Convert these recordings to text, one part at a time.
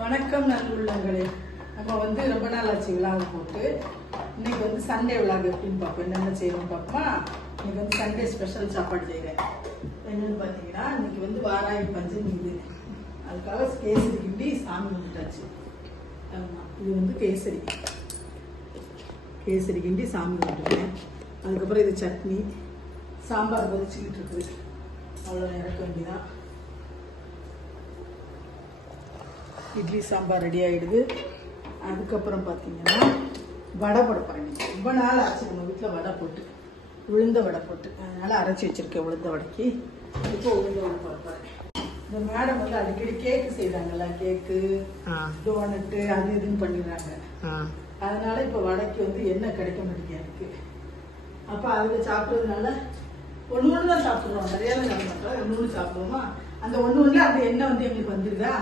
வணக்கம் நண்பர்களே. நம்ம ரொம்ப நாள் ஆச்சு விழாவை போட்டு. இன்னைக்கு சண்டே விழாக்கு எப்படின்னு பார்ப்போம், என்னென்ன செய்யணும் பார்ப்போமா. இன்னைக்கு சண்டே ஸ்பெஷல் சாப்பாடு செய்கிறேன். என்னன்னு பார்த்தீங்கன்னா இன்னைக்கு வாராகி பஞ்சமி. இது அதுக்காக கேசரி கிண்டி சாமி கும்பிட்டாச்சு. இது கேசரி கிண்டி சாமி கும்பிட்டுருக்கேன். அதுக்கப்புறம் இது சட்னி, சாம்பார் கொதிச்சுக்கிட்டு இருக்குது. அவ்வளோ இறக்க வேண்டியதான். இட்லி சாம்பார் ரெடி ஆகிடுது. அதுக்கப்புறம் பார்த்தீங்கன்னா வடை போட போகிறேன். ரொம்ப நாள் ஆச்சு நம்ம வீட்டில் வடை போட்டு, உளுந்த வடை போட்டு. அதனால் அரைச்சி வச்சுருக்கேன் உளுந்த வடைக்கு. இப்போ உளுந்த வடை போட போகிறேன். இந்த மேடம் அடிக்கடி கேக்கு செய்கிறாங்கல்ல, கேக்கு டோனட்டு அது இதுன்னு பண்ணிடுறாங்க. அதனால இப்போ வடைக்கு எண்ணெய் கிடைக்க மாட்டேங்குது எனக்கு. அப்போ அதில் சாப்பிட்றதுனால ஒன்று தான் சாப்பிட்றோம், நிறையாலாம் சாப்பிட மாட்டோம். ஒன்று சாப்பிடுவோமா, அந்த ஒன்று அந்த எண்ணெய் எங்களுக்கு வந்துடுதா.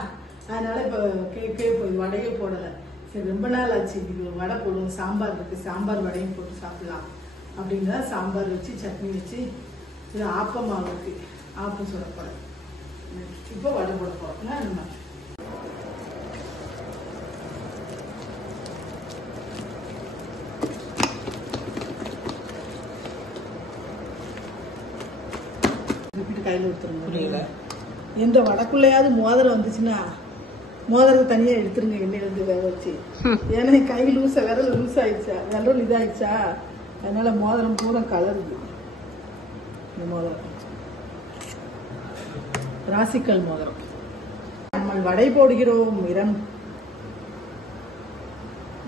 அதனால இப்போ கேக்கே போய் வடையே போடலை. சரி, ரொம்ப நாள் ஆச்சு, இதுக்கு வடை போடுவோம். சாம்பார் இருக்குது, சாம்பார் வடையும் போட்டு சாப்பிடலாம் அப்படின்னா சாம்பார் வச்சு சட்னி வச்சு இது ஆப்ப மாவு இருக்குது, ஆப்பம் சுட போகிறேன். இப்போ வடை போட போகிறோம்னா நம்ம கையில் எடுத்துருங்க. புரியல, எந்த வடக்குள்ளையாவது மோதிரம் வந்துச்சுன்னா மோதிரத்தை தனியாக எடுத்துருங்க எண்ணெயிலேருந்து வேக வச்சு. ஏன்னா கை விரல் லூஸ் ஆயிடுச்சா, விரல் இதாகிடுச்சா, அதனால மோதிரம் பூரா கலருது. இந்த மோதிரம் ராசிக்கல் மோதிரம். நம்ம வடை போடுகிறோம். இரம்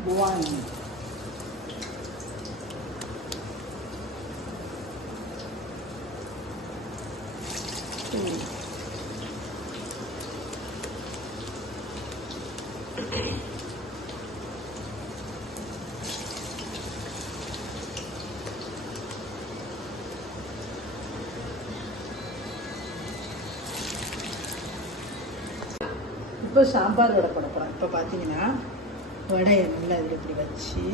புவான் இப்போ சாம்பார் வடை போட போகிறேன். இப்போ பார்த்தீங்கன்னா வடையை நல்லா இதில் இப்படி வச்சு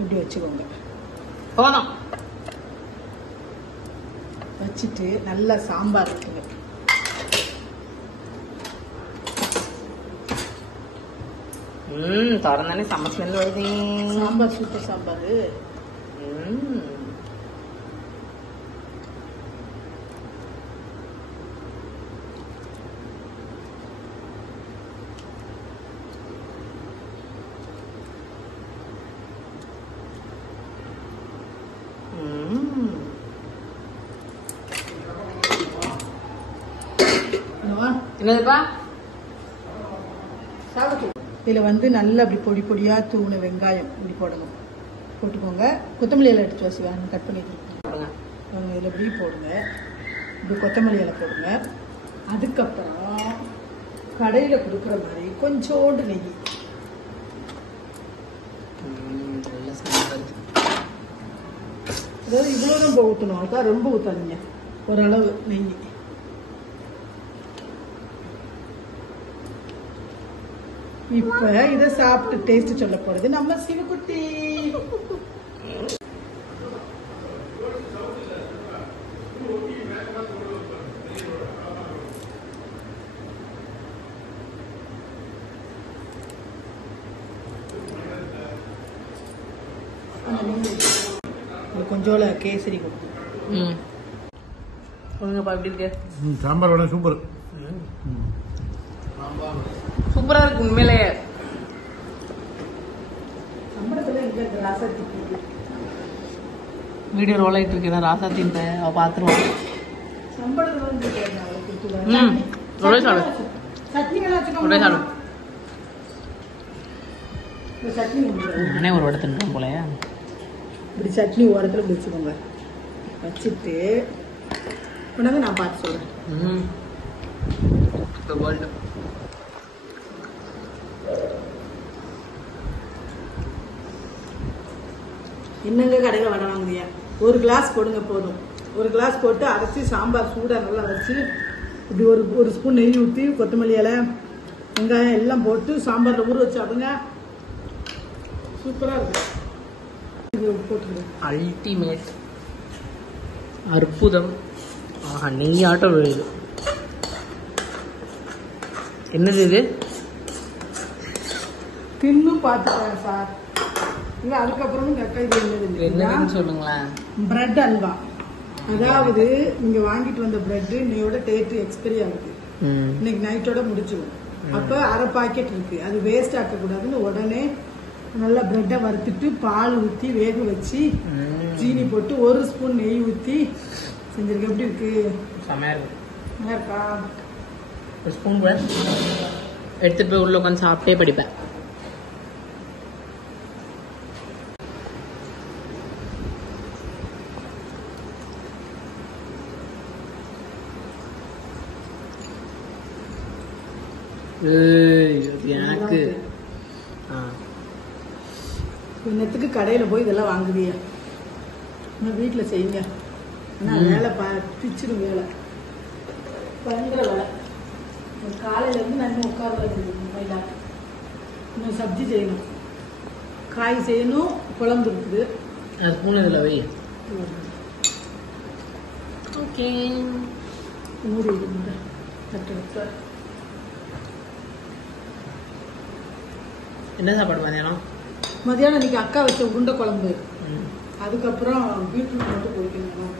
இப்படி வச்சுக்கோங்க. போனோம் வச்சுட்டு நல்லா சாம்பார் இருக்குங்க. திறந்தானே செம்ம ஸ்மெல் வருது. சாம்பார் சூப்பர் சாம்பார். என்னதுப்பா இதில் நல்லா அப்படி பொடி பொடியாக தூணு வெங்காயம் இப்படி போடணும். போட்டுக்கோங்க. கொத்தமல்லி இலை எடுத்து வச்சு வேணும், கட் பண்ணி கொடுங்க. இதில் இப்படி போடுங்க. இப்படி கொத்தமல்லி இலை போடுங்க. அதுக்கப்புறம் கடையில் கொடுக்குற மாதிரி கொஞ்சோண்டு நெய். அதாவது இவ்வளோதான் ஊற்றணும், அதுக்காக ரொம்ப ஊற்றாதீங்க, ஓரளவு நெய். இப்ப இதை சாப்பிட்டு டேஸ்ட் சொல்ல போறது நம்ம சிவகுட்டி. கொஞ்சோல கேசரி கொடுக்கும். எப்படி இருக்கு சாம்பார் வடை? சூப்பர், சூப்பரா இருக்கு உண்மையிலே. வீடியோ ரோல் ஆயிட்டு இருக்கேன். ராசாத்தின் அவ பாத்துருவான். நானே ஒரு வடை தின்றேன் போல. இப்படி சட்னி ஓரத்தில் வச்சுக்கோங்க. வச்சுட்டு கொண்டாந்து நான் பார்த்து சொல்றேன். என்னங்க கடையில் வடை வாங்குறியா? ஒரு கிளாஸ் போடுங்க போதும். ஒரு கிளாஸ் போட்டு அரைச்சி சாம்பார் சூடாக நல்லா வச்சு இப்படி ஒரு ஸ்பூன் நெய் ஊற்றி கொத்தமல்லி இலை வெங்காயம் எல்லாம் போட்டு சாம்பாரில் ஊற வச்சு அப்படிங்க சூப்பராக இருக்கும். அல்டிமேட், அற்புதம். நெய்யாட்டம் விழுது. என்னது இது? தின்னு பார்த்துட்டேன் சார். இல்லை அதுக்கப்புறம் எங்கள் அக்கா இது என்னதுன்னு சொல்லுங்களேன். பிரெட் அல்வா. அதாவது நீங்க வாங்கிட்டு வந்த பிரெட் இன்னையோட டேட் எக்ஸ்பைரி ஆகுது. இன்னைக்கு நைட்டோட முடிச்சிடும். அப்ப அரை பாக்கெட் இருக்கு, அது வேஸ்ட் ஆக்க கூடாதுன்னு உடனே நல்லா பிரெட்டை வறுத்துட்டு பால் ஊற்றி வேக வச்சு சீனி போட்டு 1 ஸ்பூன் நெய் ஊற்றி செஞ்சிருக்க. எப்படி இருக்கு? செமையா இருக்கு. நல்லா இருக்கா? ஒரு ஸ்பூன் கூட எடுத்துட்டு போய் உள்ள உட்காந்து சாப்பிட்டே படிப்பேன். எனக்கு இன்னத்துக்கு கடையில போய் இதெல்லாம் வாங்குவியா? வீட்டுல செய்யுங்க. வேலை பிச்சிடும், வேலை பயங்கர வேலை. காலையில இருந்து நான் இன்னும் உட்கார்றது. இன்னும் சப்ஜி செய்யணும், காய் செய்யணும், குழம்பு இருக்குது. ஸ்பூன் இதில் வை. ஓகே மூடி இருந்த தட்டு. என்ன சாப்பாடு மதியானம்? மதியானம் இன்னைக்கு அக்கா வச்ச உருண்டை குழம்பு, அதுக்கப்புறம் பீட்ரூட் மட்டும் பொரிக்கணும்.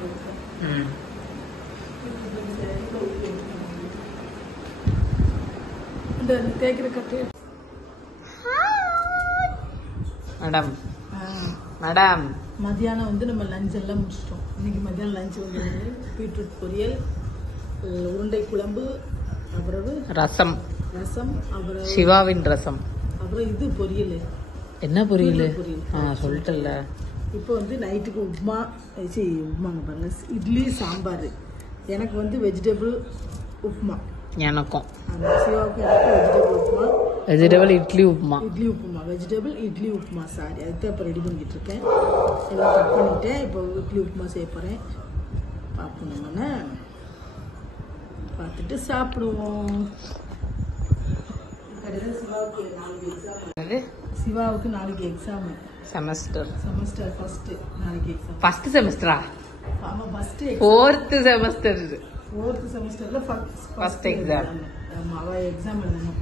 இந்த தேய்க்கிற கட்டு. மேடம் மேடம் மதியானம் வந்து நம்ம லஞ்ச் எல்லாம் முடிச்சிட்டோம். இன்னைக்கு மதியானம் லஞ்ச் வந்து பீட்ரூட் பொரியல், உருண்டை குழம்பு, அப்புறம் ரசம், அப்புறம் சிவாவின் ரசம், அப்புறம் இது பொரியல். என்ன பொரியல்? சொல்லிட்டல. இப்போ வந்து நைட்டுக்கு உப்புமா. உப்புமாங்க பாருங்க, இட்லி சாம்பார். எனக்கு வந்து வெஜிடபிள் உப்புமா. எனக்கும் சிவாவுக்கு vegetable upma, vegetable idli upma. Vegetable idli upma. Sorry, அதுதான் இப்போ ரெடி பண்ணிக்கிட்டு இருக்கேன். எல்லாம் கட் பண்ணிட்டேன். இப்போ இட்லி உப்புமா செய்ய போகிறேன். பார்ப்போம், நம்ம பார்த்துட்டு சாப்பிடுவோம். சிவாவுக்கு நாளைக்கு எக்ஸாம். செமஸ்டர் ஃபர்ஸ்ட் நாளைக்கு எக்ஸாம். ஃபர்ஸ்ட் செமஸ்டரா? ஆமா, ஃபர்ஸ்ட் ஃபோர்த் செமஸ்டர். ஃபோர்த் செமஸ்டர்ல ஃபர்ஸ்ட் எக்ஸாம். ஆமா, அவ எக்ஸாம் எழுதணும்.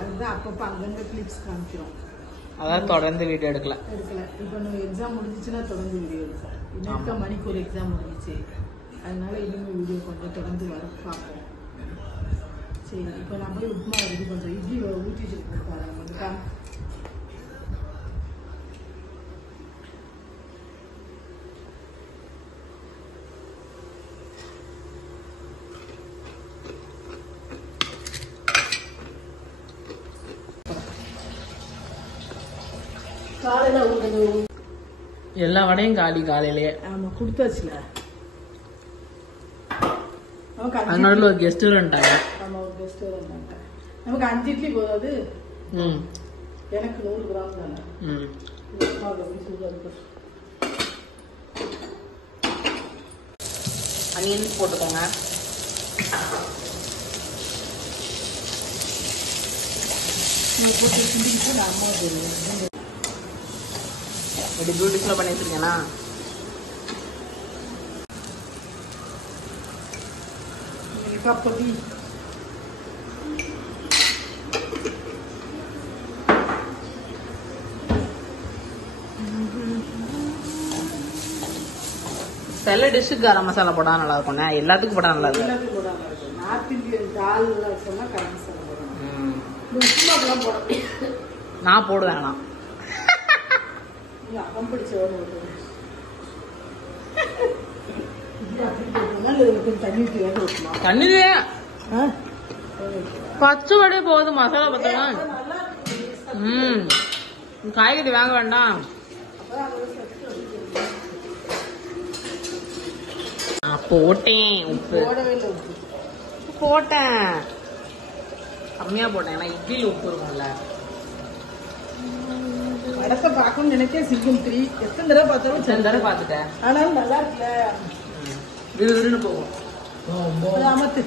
அதுதான் அப்பப்போ அங்கங்க கிளிப்ஸ் காமிக்கிறோம். அதான் தொடர்ந்து வீடியோ எடுக்கல. இப்போ நம்ம எக்ஸாம் முடிஞ்சிச்சுன்னா தொடர்ந்து வீடியோ எடுப்போம். இன்னும் மணிக்கு ஒரு எக்ஸாம் முடிஞ்சிச்சு, அதனால இனிமே வீடியோ கொஞ்சம் தொடர்ந்து வர பார்ப்போம். சரி, இப்போ நான் போய் உப்புமா ரெடி பண்ணுறேன். இட்லி ஊற்றி வச்சுருக்கேன். காலையில எல்லா வடையும் காலி காலையிலேயே. ஆமா, கொடுத்தாச்சுல. அதனால ஒரு கெஸ்ட் வந்துட்டாங்க. ஆமா, ஒரு கெஸ்ட் வந்துட்டாங்க. நமக்கு 5 இட்லி போதாது. எனக்கு 100 கிராம் தானே. அனியன் போட்டுக்கோங்க. போட்டு சிந்திக்கிட்டு நான் அம்மா தெரியும். இப்படி பியூட்டிஃபுல்லாக பண்ணி வச்சிருக்கேன்னா பொடி சில டிஷ்ஷுக்கு கரம் மசாலா போட்டா நல்லா இருக்கும். எல்லாத்துக்கும் போட்டா நல்லா இருக்கும். நார்த் இந்தியன் தால் சொன்னா கரம் மசாலா போடணும். உப்புமாக்கெல்லாம் போடணும். நான் போடுவேன். ஆனால் அப்பம் பிடிச்ச தண்ணிலே பச்சை வடை போகுது, மசாலா பத்தா. காய்கறி வாங்க வேண்டாம். போட்டேன் உப்பு போட்டேன், கம்மியா போட்டேன். ஏன்னா இட்லியில் உப்பு இருக்கும்ல. படத்தை பார்க்கணும்னு நினைச்சேன். சிங்கம் 3 எத்தனை தடவை பார்த்தாலும் எத்தனை தடவை பார்த்துட்டேன். ஆனாலும் நல்லா இருக்குல்ல, விறுவிறுன்னு போகும். அமத்து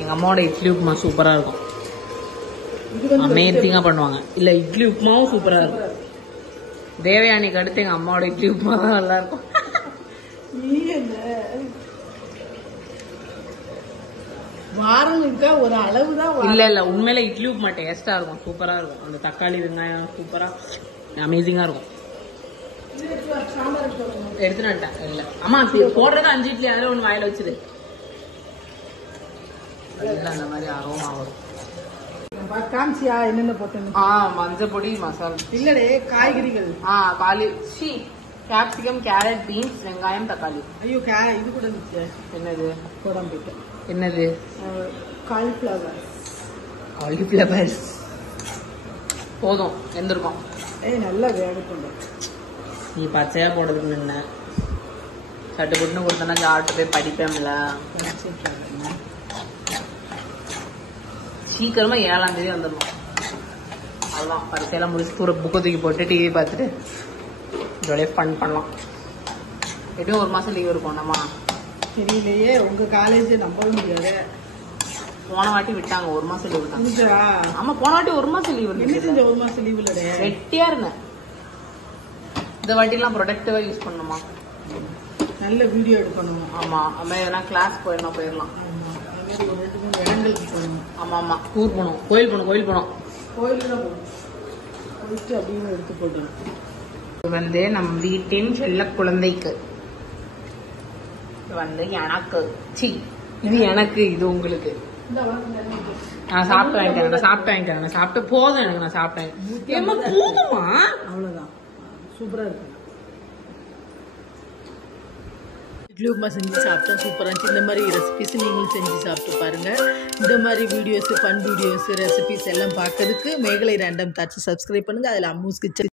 எங்க அம்மாவோட இட்லி உப்புமா சூப்பரா இருக்கும். அமேசிங்கா பண்ணுவாங்க. இல்ல இட்லி உப்புமாவும் சூப்பரா இருக்கும். தேவயானிக்கு அடுத்து எங்க அம்மாவோட இட்லி உப்புமா தான் நல்லா இருக்கும். நீ என்ன வாரங்களுக்கா ஒரு அளவுதான். இல்ல உண்மையில இட்லி உப்புமா டேஸ்டா இருக்கும், சூப்பரா இருக்கும். அந்த தக்காளி வெங்காயம் சூப்பரா அமேசிங்கா இருக்கும். எடுத்துட்டேன் இல்ல அம்மா போடுறது 5 இட்லி, அதில் ஒண்ணு வாயில வச்சுது. அந்த மாதிரி அரோமா வரும். காமிச்சியா என்னென்ன போட்டேன்னு? மஞ்சள் பொடி, மசாலா இல்லடே காய்கறிகள். கேப்சிகம், கேரட், பீன்ஸ், வெங்காயம், தக்காளி. ஐயோ இது கூட இருந்துச்சு. என்னது? போடாம போயிட்டேன். என்னது? காலிஃபிளவர் போதும் எந்திருக்கும். நல்லா வேகட்டும். நீ பச்சையா போடுறதுக்கு நின்ன சட்டு புட்டுன்னு கொடுத்தனா சாப்பிட்டு போய் படிப்பேன்ல. சீக்கிரமா 7ஆம் தேதி வந்துடணும். அதுதான் பரிசையெல்லாம் முடிச்சு தூர புக்கை தூக்கி போட்டு டிவி பார்த்துட்டு ஜாலியாக ஃபன் பண்ணலாம். எப்படியும் 1 மாசம் லீவ் இருக்கும். நம்ம தெரியலையே, உங்க காலேஜ் நம்பவே முடியாது. போன வாட்டி விட்டாங்க 1 மாசம் லீவ் விட்டாங்க. ஆமா போன வாட்டி 1 மாசம் லீவ் இருந்துச்சு. 1 மாசம் லீவ் இல்ல, வெட்டியா இருந்தேன். இந்த வாட்டி எல்லாம் ப்ரொடக்டிவா யூஸ் பண்ணணுமா, நல்ல வீடியோ எடுக்கணும். ஆமா அது எதனா கிளாஸ் போயிடலாம். இடங்களுக்கு போகணும். ஆமா டூர் போகணும், கோயில் போகணும். கோயிலுக்கு தான் போகணும். போயிட்டு அப்படின்னு எடுத்து போட்டணும். இது வந்து நம்ம வீட்டின் செல்ல குழந்தைக்கு, இது வந்து எனக்கு, இது எனக்கு, இது உங்களுக்கு. நான் சாப்பிட்டு வாங்கிட்டேன். சாப்பிட்டு போதும் எனக்கு. நான் சாப்பிட்டேன். போதுமா? அவ்வளவுதான். சூப்பரா இருக்கு. இட்லி உப்புமா செஞ்சு சாப்பிட்டா சூப்பராக இருந்துச்சு. இந்த மாதிரி ரெசிபிஸ் நீங்களும் செஞ்சு சாப்பிட்டு பாருங்க. இந்த மாதிரி வீடியோஸ், ஃபன் வீடியோஸ், ரெசிபிஸ் எல்லாம் பார்க்கறதுக்கு மேகலை ரேண்டம் தாட்ஸ் சப்ஸ்கிரைப் பண்ணுங்க. அதில் அம்மூஸ் கிச்சன்